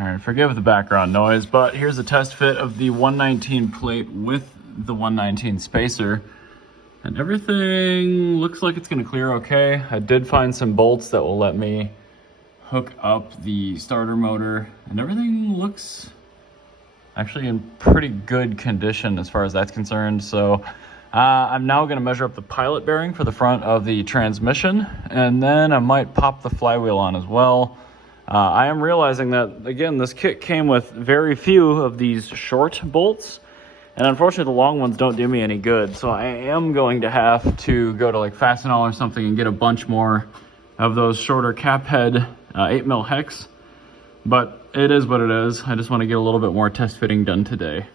All right, forgive the background noise, but here's a test fit of the 119 plate with the 119 spacer. And everything looks like it's gonna clear okay. I did find some bolts that will let me hook up the starter motor, and everything looks actually in pretty good condition as far as that's concerned. So I'm now gonna measure up the pilot bearing for the front of the transmission, and then I might pop the flywheel on as well. I am realizing that, again, this kit came with very few of these short bolts, and unfortunately the long ones don't do me any good. So I am going to have to go to like Fastenal or something and get a bunch more of those shorter cap head 8mm hex. But it is what it is. I just want to get a little bit more test fitting done today.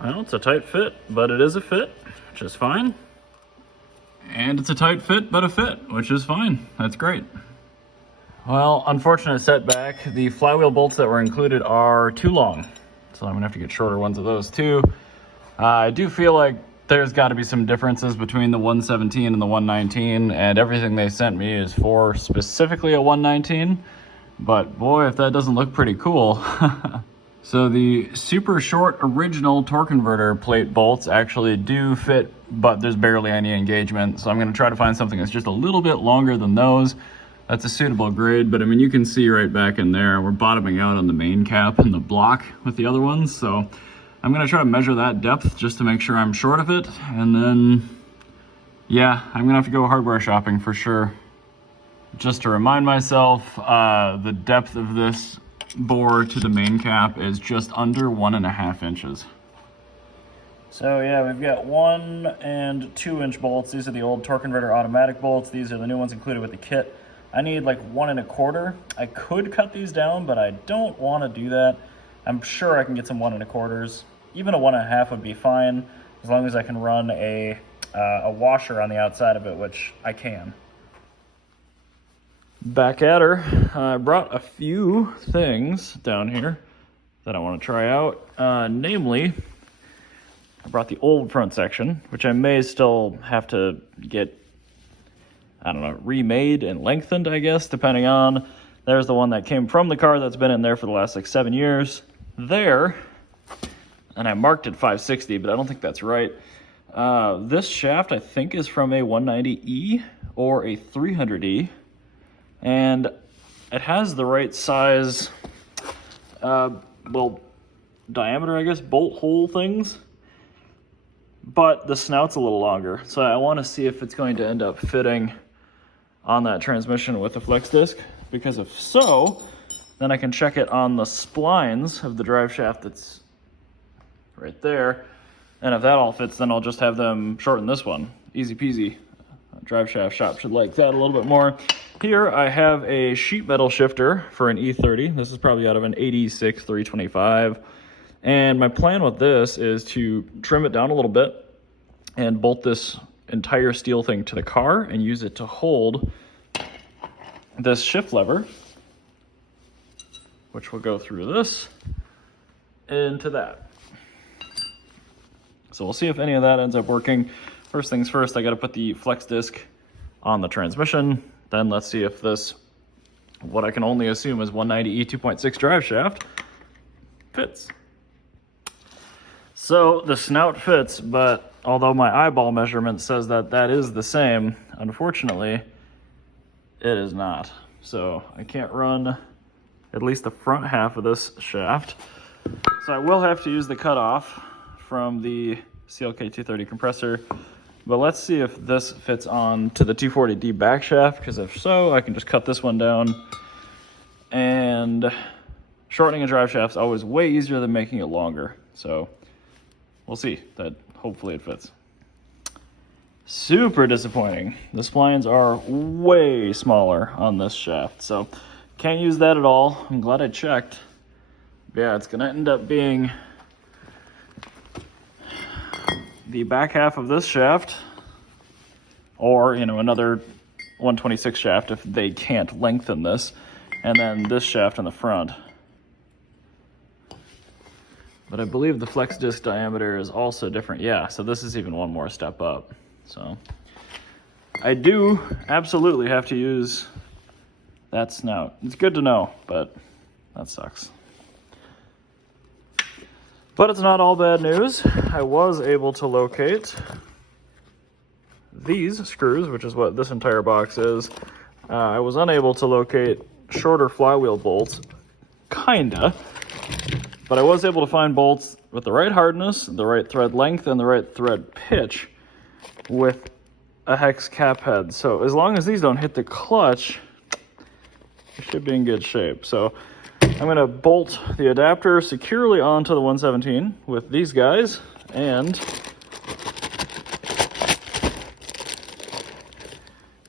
Well, it's a tight fit, but it is a fit, which is fine. And it's a tight fit, but a fit, which is fine. That's great. Well, unfortunate setback. The flywheel bolts that were included are too long, so I'm gonna have to get shorter ones of those too. I do feel like there's got to be some differences between the 117 and the 119, and everything they sent me is for specifically a 119. But boy, if that doesn't look pretty cool. So the super short original torque converter plate bolts actually do fit, but there's barely any engagement. So I'm gonna try to find something that's just a little bit longer than those. That's a suitable grade, but I mean, you can see right back in there, we're bottoming out on the main cap and the block with the other ones. So I'm gonna try to measure that depth just to make sure I'm short of it. And then, yeah, I'm gonna have to go hardware shopping for sure. Just to remind myself, the depth of this bore to the main cap is just under 1.5 inches. So yeah, we've got 1 and 2 inch bolts. These are the old torque converter automatic bolts. These are the new ones included with the kit. I need like 1 1/4. I could cut these down, but I don't want to do that. I'm sure I can get some 1 1/4s. Even a 1.5 would be fine, as long as I can run a washer on the outside of it, which I can. Back at her. I brought a few things down here that I want to try out. Namely, I brought the old front section, which I may still have to get, I don't know, remade and lengthened, I guess, depending on. There's the one that came from the car that's been in there for the last like 7 years. There, and I marked it 560, but I don't think that's right. This shaft, I think, is from a 190E or a 300E. And it has the right size, well, diameter, I guess, bolt hole things. But the snout's a little longer. So I want to see if it's going to end up fitting on that transmission with the flex disc. Because if so, then I can check it on the splines of the drive shaft that's right there. And if that all fits, then I'll just have them shorten this one. Easy peasy. Drive shaft shop should like that a little bit more. Here I have a sheet metal shifter for an E30. This is probably out of an 86 325. And my plan with this is to trim it down a little bit and bolt this entire steel thing to the car and use it to hold this shift lever, which will go through this into that. So we'll see if any of that ends up working. First things first, I got to put the flex disc on the transmission. Then let's see if this, what I can only assume is 190E 2.6 drive shaft, fits. So the snout fits, but although my eyeball measurement says that that is the same, unfortunately, it is not. So I can't run at least the front half of this shaft. So I will have to use the cutoff from the CLK 230 compressor. But let's see if this fits on to the 240D back shaft, because if so, I can just cut this one down. And shortening a drive shaft is always way easier than making it longer. So we'll see that hopefully it fits. Super disappointing. The splines are way smaller on this shaft, so can't use that at all. I'm glad I checked. Yeah, it's gonna end up being the back half of this shaft, or, you know, another 126 shaft if they can't lengthen this, and then this shaft in the front. But I believe the flex disc diameter is also different. Yeah, so this is even one more step up. So I do absolutely have to use that snout. It's good to know, but that sucks. But it's not all bad news. I was able to locate these screws, which is what this entire box is. I was unable to locate shorter flywheel bolts, kinda, but I was able to find bolts with the right hardness, the right thread length, and the right thread pitch with a hex cap head. So as long as these don't hit the clutch, it should be in good shape. So I'm going to bolt the adapter securely onto the 117 with these guys, and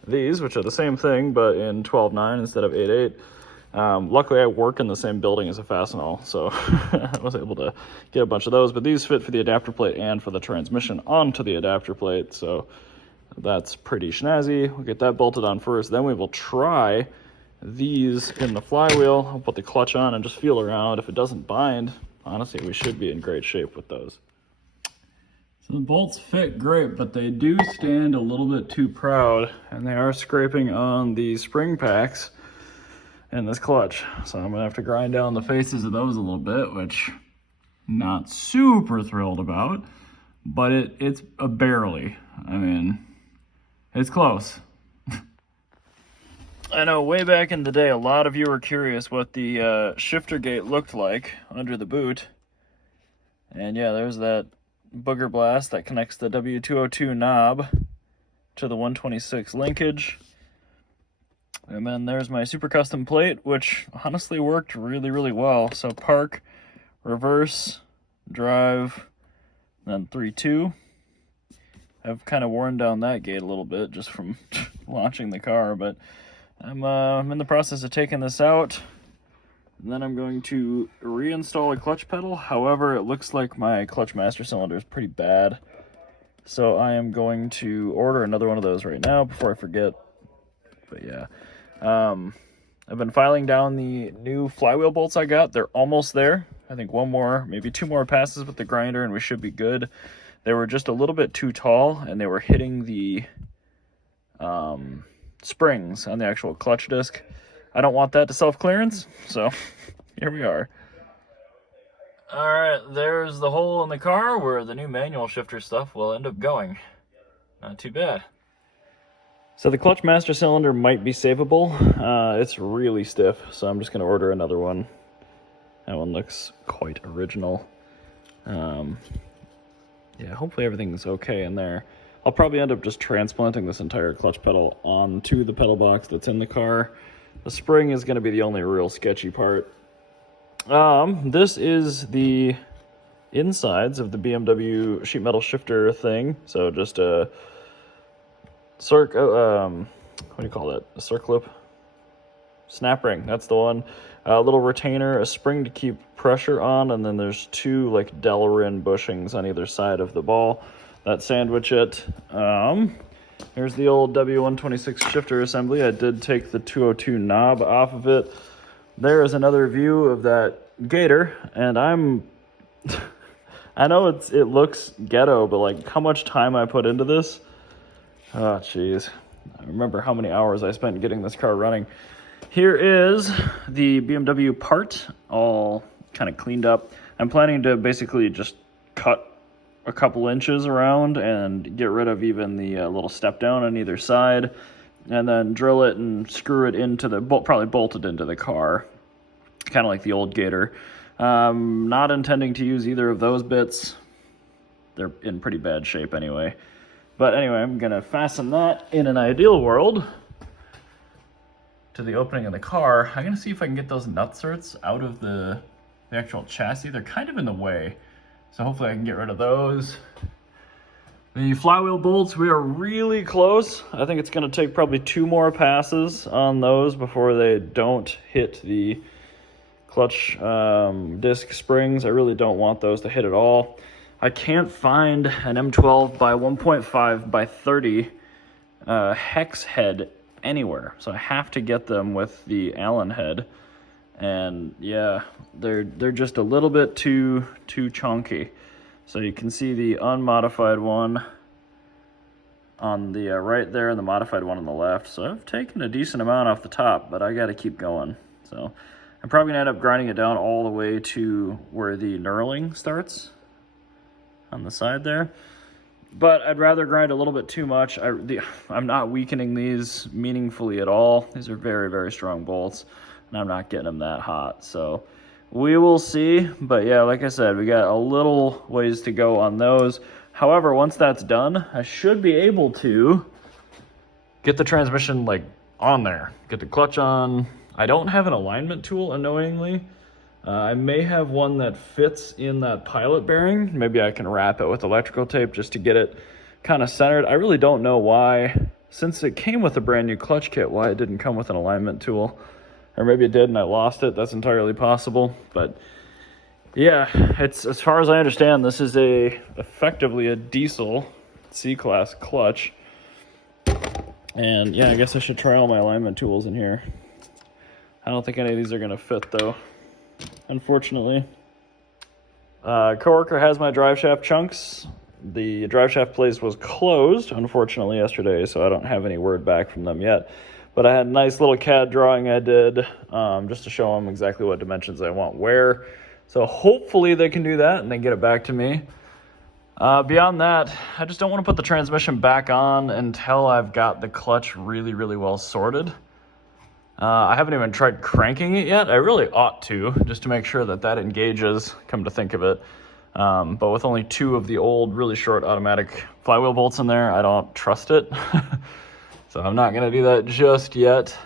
these, which are the same thing but in 12.9 instead of 8.8. Luckily I work in the same building as a Fastenal, so I was able to get a bunch of those, but these fit for the adapter plate and for the transmission onto the adapter plate, so that's pretty snazzy. We'll get that bolted on first, then we will try these in the flywheel. I'll put the clutch on and just feel around. If it doesn't bind, honestly, we should be in great shape with those. So the bolts fit great, but they do stand a little bit too proud, and they are scraping on the spring packs in this clutch. So I'm gonna have to grind down the faces of those a little bit, which I'm not super thrilled about, but it's a barely. I mean, it's close. I know way back in the day, a lot of you were curious what the shifter gate looked like under the boot. And yeah, there's that booger blast that connects the W202 knob to the 126 linkage. And then there's my super custom plate, which honestly worked really, really well. So park, reverse, drive, then 3-2. I've kind of worn down that gate a little bit just from launching the car, but I'm in the process of taking this out. And then I'm going to reinstall a clutch pedal. However, it looks like my clutch master cylinder is pretty bad. So I am going to order another one of those right now before I forget. But yeah. I've been filing down the new flywheel bolts I got. They're almost there. I think one more, maybe two more passes with the grinder and we should be good. They were just a little bit too tall and they were hitting the springs on the actual clutch disc. I don't want that to self-clearance, so here we are. All right, there's the hole in the car where the new manual shifter stuff will end up going. Not too bad. So the clutch master cylinder might be savable. It's really stiff, so I'm just going to order another one. That one looks quite original. Yeah, hopefully everything's okay in there. I'll probably end up just transplanting this entire clutch pedal onto the pedal box that's in the car. The spring is going to be the only real sketchy part. This is the insides of the BMW sheet metal shifter thing. So just a what do you call it? A circlip? Snap ring, that's the one. A little retainer, a spring to keep pressure on, and then there's two like Delrin bushings on either side of the ball that sandwich it. Here's the old W126 shifter assembly. I did take the 202 knob off of it. There is another view of that gator, and I know it looks ghetto, but like how much time I put into this. Oh, jeez. I remember how many hours I spent getting this car running. Here is the BMW part, all kind of cleaned up. I'm planning to basically just cut a couple inches around and get rid of even the little step down on either side, and then drill it and screw it into the, probably bolt it into the car, kind of like the old Gator. Not intending to use either of those bits. They're in pretty bad shape anyway. But anyway, I'm going to fasten that in an ideal world to the opening of the car. I'm going to see if I can get those nutserts out of the actual chassis. They're kind of in the way, so hopefully I can get rid of those. The flywheel bolts, we are really close. I think it's going to take probably 2 more passes on those before they don't hit the clutch disc springs. I really don't want those to hit at all. I can't find an M12 by 1.5 by 30 hex head anywhere, so I have to get them with the Allen head. And yeah, they're just a little bit too chunky. So you can see the unmodified one on the right there and the modified one on the left. So I've taken a decent amount off the top, but I got to keep going. So I'm probably gonna end up grinding it down all the way to where the knurling starts on the side there. But I'd rather grind a little bit too much. I'm not weakening these meaningfully at all. These are very, very strong bolts, and I'm not getting them that hot. So we will see. But yeah, like I said, we got a little ways to go on those. However, once that's done, I should be able to get the transmission like on there, get the clutch on. I don't have an alignment tool, annoyingly. I may have one that fits in that pilot bearing. Maybe I can wrap it with electrical tape just to get it kind of centered. I really don't know why, since it came with a brand new clutch kit, why it didn't come with an alignment tool. Or maybe it did and I lost it. That's entirely possible. But yeah, it's, as far as I understand, this is effectively a diesel C-Class clutch. And yeah, I guess I should try all my alignment tools in here. I don't think any of these are gonna fit though, unfortunately. Coworker has my drive shaft chunks. The drive shaft place was closed, unfortunately, yesterday, so I don't have any word back from them yet. But I had a nice little CAD drawing I did just to show them exactly what dimensions I want where. So hopefully they can do that and then get it back to me. Beyond that, I just don't want to put the transmission back on until I've got the clutch really, really well sorted. I haven't even tried cranking it yet. I really ought to, just to make sure that that engages, come to think of it. But with only 2 of the old, really short automatic flywheel bolts in there, I don't trust it. So I'm not going to do that just yet.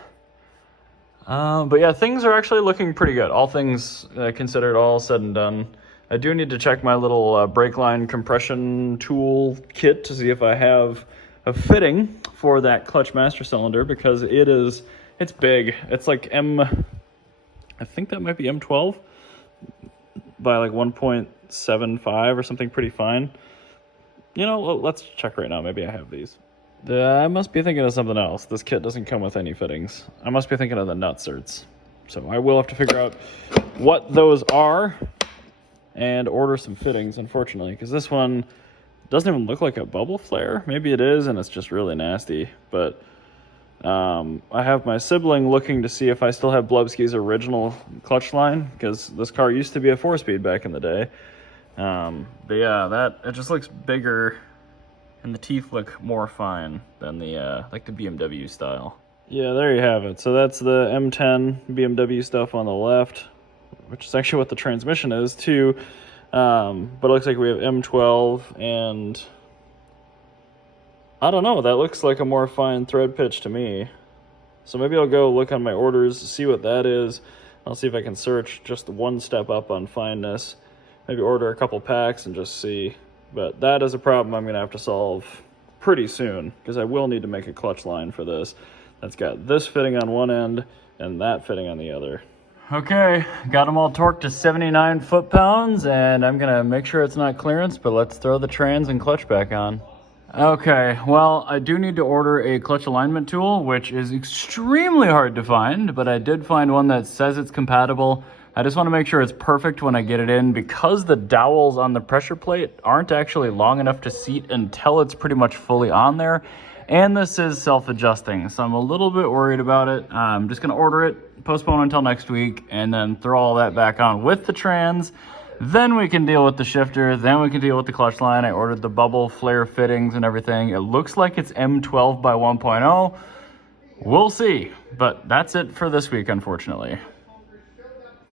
But yeah, things are actually looking pretty good. All things considered, all said and done. I do need to check my little brake line compression tool kit to see if I have a fitting for that clutch master cylinder, because it's big. It's like I think that might be M12 by like 1.75 or something pretty fine. You know, let's check right now. Maybe I have these. I must be thinking of something else. This kit doesn't come with any fittings. I must be thinking of the nut certs. So I will have to figure out what those are and order some fittings, unfortunately, because this one doesn't even look like a bubble flare. Maybe it is, and it's just really nasty. But I have my sibling looking to see if I still have Blubzki's original clutch line, because this car used to be a 4-speed back in the day. But yeah, it just looks bigger, and the teeth look more fine than the like the BMW style. Yeah, there you have it. So that's the M10 BMW stuff on the left, which is actually what the transmission is too. But it looks like we have M12, and I don't know, that looks like a more fine thread pitch to me. So maybe I'll go look on my orders, see what that is. I'll see if I can search just one step up on fineness. Maybe order a couple packs and just see. But that is a problem I'm gonna have to solve pretty soon, because I will need to make a clutch line for this. That's got this fitting on one end and that fitting on the other. Okay, got them all torqued to 79 foot-pounds, and I'm gonna make sure it's not clearance, but let's throw the trans and clutch back on. Okay, well, I do need to order a clutch alignment tool, which is extremely hard to find, but I did find one that says it's compatible. I just want to make sure it's perfect when I get it in, because the dowels on the pressure plate aren't actually long enough to seat until it's pretty much fully on there. And this is self-adjusting, so I'm a little bit worried about it. I'm just going to order it, postpone until next week, and then throw all that back on with the trans. Then we can deal with the shifter, then we can deal with the clutch line. I ordered the bubble flare fittings and everything. It looks like it's M12 by 1.0. We'll see, but that's it for this week, unfortunately.